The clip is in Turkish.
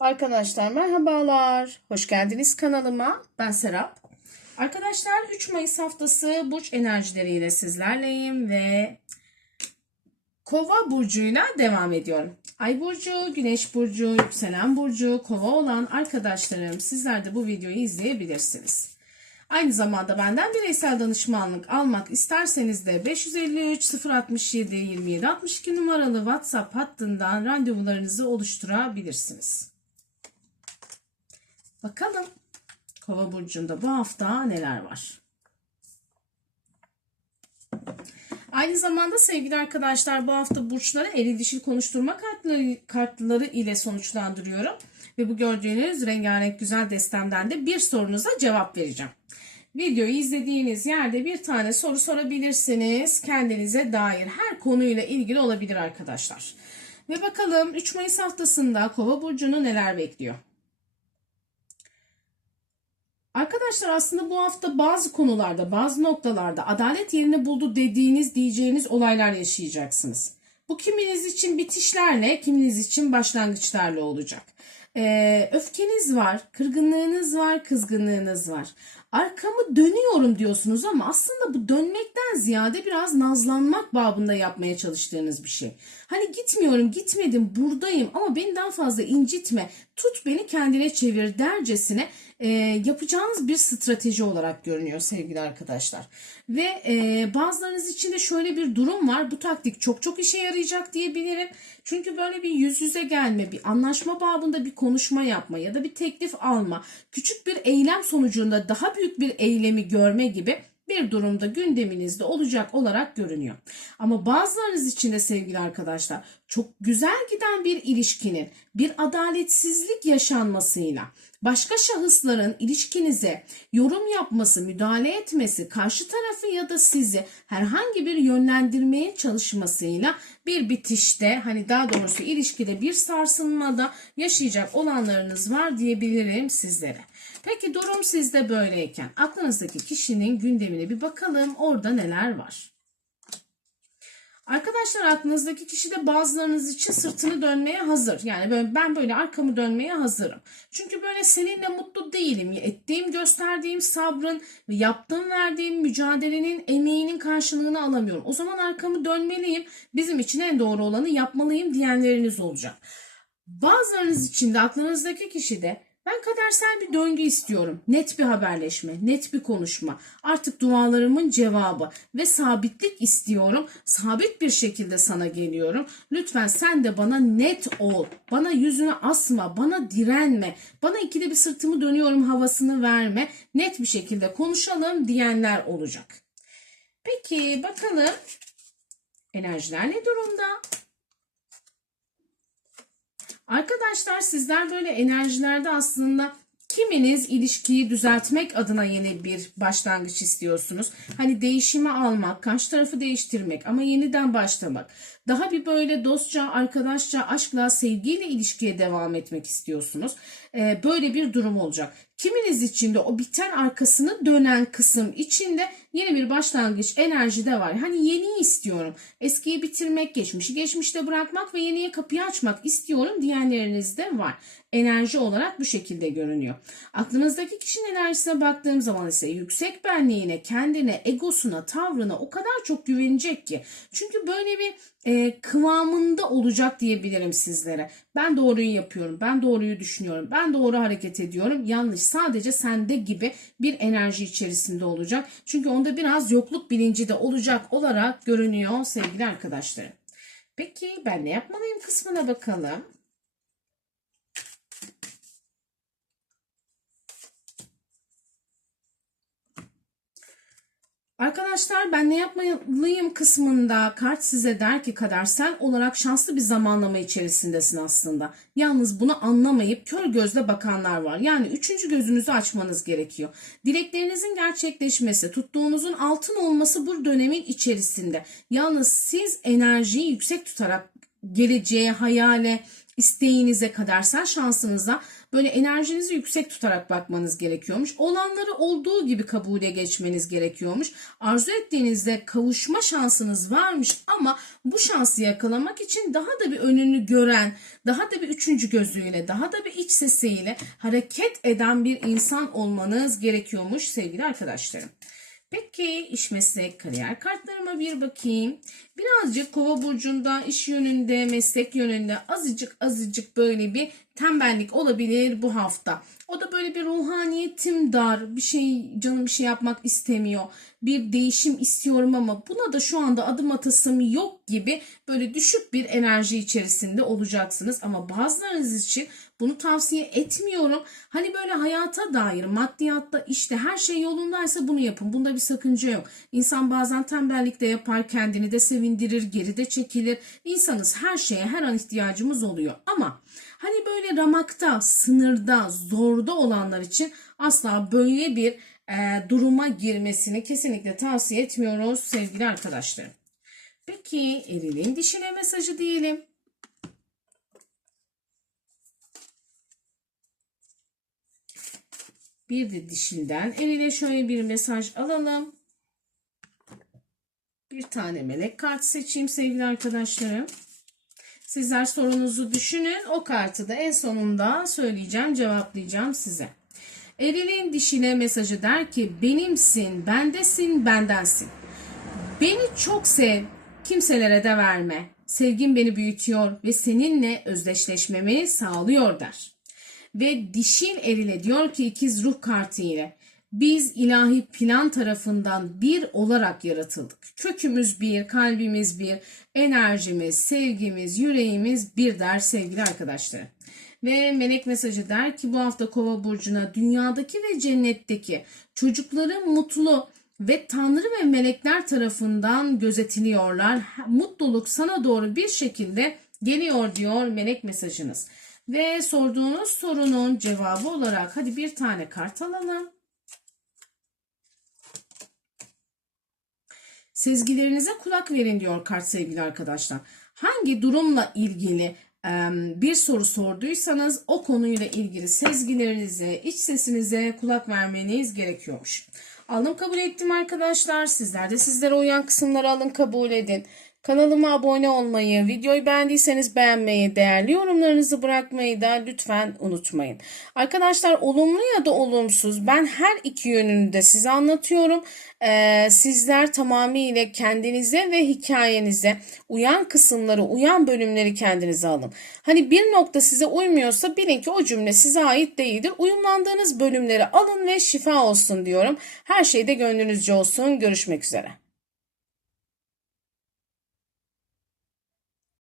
Arkadaşlar merhabalar. Hoş geldiniz kanalıma. Ben Serap. Arkadaşlar 3 Mayıs haftası burç enerjileriyle sizlerleyim ve Kova burcuyla devam ediyorum. Ay burcu, Güneş burcu, yükselen burcu, Kova olan arkadaşlarım sizler de bu videoyu izleyebilirsiniz. Aynı zamanda benden bireysel danışmanlık almak isterseniz de 553 067 27 62 numaralı WhatsApp hattından randevularınızı oluşturabilirsiniz. Bakalım Kova burcunda bu hafta neler var? Aynı zamanda sevgili arkadaşlar bu hafta burçları eril dişil konuşturma kartları, kartları ile sonuçlandırıyorum. Ve bu gördüğünüz rengarenk güzel destemden de bir sorunuza cevap vereceğim. Videoyu izlediğiniz yerde bir tane soru sorabilirsiniz. Kendinize dair her konuyla ilgili olabilir arkadaşlar. Ve bakalım 3 Mayıs haftasında Kova burcunu neler bekliyor? Arkadaşlar aslında bu hafta bazı konularda, bazı noktalarda adalet yerini buldu dediğiniz, diyeceğiniz olaylar yaşayacaksınız. Bu kiminiz için bitişlerle, kiminiz için başlangıçlarla olacak. Ee, öfkeniz var, kırgınlığınız var, kızgınlığınız var. Arkamı dönüyorum diyorsunuz ama aslında bu dönmekten ziyade biraz nazlanmak babında yapmaya çalıştığınız bir şey. Hani gitmiyorum, gitmedim, buradayım ama beni daha fazla incitme, tut beni kendine çevir dercesine e, yapacağınız bir strateji olarak görünüyor sevgili arkadaşlar. Ve e, bazılarınız için de şöyle bir durum var. Bu taktik çok çok işe yarayacak diyebilirim. Çünkü böyle bir yüz yüze gelme, bir anlaşma babında bir konuşma yapma ya da bir teklif alma, küçük bir eylem sonucunda daha büyük bir eylemi görme gibi bir durumda gündeminizde olacak olarak görünüyor. Ama bazılarınız için de sevgili arkadaşlar çok güzel giden bir ilişkinin bir adaletsizlik yaşanmasıyla başka şahısların ilişkinize yorum yapması, müdahale etmesi, karşı tarafı ya da sizi herhangi bir yönlendirmeye çalışmasıyla bir bitişte hani daha doğrusu ilişkide bir sarsılmada yaşayacak olanlarınız var diyebilirim sizlere. Peki durum sizde böyleyken aklınızdaki kişinin gündemine bir bakalım orada neler var. Arkadaşlar aklınızdaki kişi de bazılarınız için sırtını dönmeye hazır. Yani böyle, ben böyle arkamı dönmeye hazırım. Çünkü böyle seninle mutlu değilim. Ettiğim, gösterdiğim sabrın ve yaptığım, verdiğim mücadelenin, emeğinin karşılığını alamıyorum. O zaman arkamı dönmeliyim. Bizim için en doğru olanı yapmalıyım diyenleriniz olacak. Bazılarınız için de aklınızdaki kişi de ben kadersel bir döngü istiyorum. Net bir haberleşme, net bir konuşma. Artık dualarımın cevabı ve sabitlik istiyorum. Sabit bir şekilde sana geliyorum. Lütfen sen de bana net ol. Bana yüzünü asma, bana direnme. Bana ikide bir sırtımı dönüyorum havasını verme. Net bir şekilde konuşalım diyenler olacak. Peki bakalım enerjiler ne durumda? Arkadaşlar sizler böyle enerjilerde aslında kiminiz ilişkiyi düzeltmek adına yeni bir başlangıç istiyorsunuz. Hani değişimi almak, karşı tarafı değiştirmek ama yeniden başlamak. Daha bir böyle dostça, arkadaşça, aşkla, sevgiyle ilişkiye devam etmek istiyorsunuz. Ee, böyle bir durum olacak. Kiminiz için de o biten arkasını dönen kısım içinde yeni bir başlangıç enerji de var. Hani yeni istiyorum. Eskiyi bitirmek, geçmişi geçmişte bırakmak ve yeniye kapıyı açmak istiyorum diyenleriniz de var. Enerji olarak bu şekilde görünüyor. Aklınızdaki kişinin enerjisine baktığım zaman ise yüksek benliğine, kendine, egosuna, tavrına o kadar çok güvenecek ki. Çünkü böyle bir e, kıvamında olacak diyebilirim sizlere. Ben doğruyu yapıyorum, ben doğruyu düşünüyorum, ben doğru hareket ediyorum. Yanlış sadece sende gibi bir enerji içerisinde olacak. Çünkü onda biraz yokluk bilinci de olacak olarak görünüyor sevgili arkadaşlarım. Peki ben ne yapmalıyım kısmına bakalım. Arkadaşlar ben ne yapmalıyım kısmında kart size der ki kadersel olarak şanslı bir zamanlama içerisindesin aslında. Yalnız bunu anlamayıp kör gözle bakanlar var. Yani üçüncü gözünüzü açmanız gerekiyor. Dileklerinizin gerçekleşmesi, tuttuğunuzun altın olması bu dönemin içerisinde. Yalnız siz enerjiyi yüksek tutarak geleceğe, hayale, isteğinize, kadersel şansınıza böyle enerjinizi yüksek tutarak bakmanız gerekiyormuş. Olanları olduğu gibi kabule geçmeniz gerekiyormuş. Arzu ettiğinizde kavuşma şansınız varmış ama bu şansı yakalamak için daha da bir önünü gören, daha da bir üçüncü gözüyle, daha da bir iç sesiyle hareket eden bir insan olmanız gerekiyormuş sevgili arkadaşlarım. Peki iş meslek kariyer kartlarıma bir bakayım. Birazcık kova burcunda iş yönünde meslek yönünde azıcık azıcık böyle bir tembellik olabilir bu hafta. O da böyle bir ruhaniyetim dar bir şey canım bir şey yapmak istemiyor. Bir değişim istiyorum ama buna da şu anda adım atasım yok gibi böyle düşük bir enerji içerisinde olacaksınız. Ama bazılarınız için bunu tavsiye etmiyorum. Hani böyle hayata dair maddiyatta işte her şey yolundaysa bunu yapın. Bunda bir sakınca yok. İnsan bazen tembellik de yapar kendini de sevindirir geride çekilir. İnsanız her şeye her an ihtiyacımız oluyor. Ama hani böyle ramakta sınırda zorda olanlar için asla böyle bir e, duruma girmesini kesinlikle tavsiye etmiyoruz sevgili arkadaşlarım. Peki erilin dişine mesajı diyelim. Bir de dişilden eline şöyle bir mesaj alalım. Bir tane melek kart seçeyim sevgili arkadaşlarım. Sizler sorunuzu düşünün. O kartı da en sonunda söyleyeceğim, cevaplayacağım size. Erilin dişine mesajı der ki benimsin, bendesin, bendensin. Beni çok sev, kimselere de verme. Sevgin beni büyütüyor ve seninle özdeşleşmemi sağlıyor der. Ve dişin erile diyor ki ikiz ruh kartı ile biz ilahi plan tarafından bir olarak yaratıldık. Kökümüz bir, kalbimiz bir, enerjimiz, sevgimiz, yüreğimiz bir der sevgili arkadaşlar. Ve melek mesajı der ki bu hafta kova burcuna dünyadaki ve cennetteki çocukların mutlu ve Tanrı ve melekler tarafından gözetiliyorlar. Mutluluk sana doğru bir şekilde geliyor diyor melek mesajınız. Ve sorduğunuz sorunun cevabı olarak hadi bir tane kart alalım. Sezgilerinize kulak verin diyor kart sevgili arkadaşlar. Hangi durumla ilgili bir soru sorduysanız o konuyla ilgili sezgilerinize, iç sesinize kulak vermeniz gerekiyormuş. Aldım kabul ettim arkadaşlar. Sizler de sizlere uyan kısımları alın kabul edin. Kanalıma abone olmayı, videoyu beğendiyseniz beğenmeyi, değerli yorumlarınızı bırakmayı da lütfen unutmayın. Arkadaşlar olumlu ya da olumsuz ben her iki yönünü de size anlatıyorum. Ee, sizler tamamıyla kendinize ve hikayenize uyan kısımları, uyan bölümleri kendinize alın. Hani bir nokta size uymuyorsa bilin ki o cümle size ait değildir. Uyumlandığınız bölümleri alın ve şifa olsun diyorum. Her şeyde gönlünüzce olsun. Görüşmek üzere.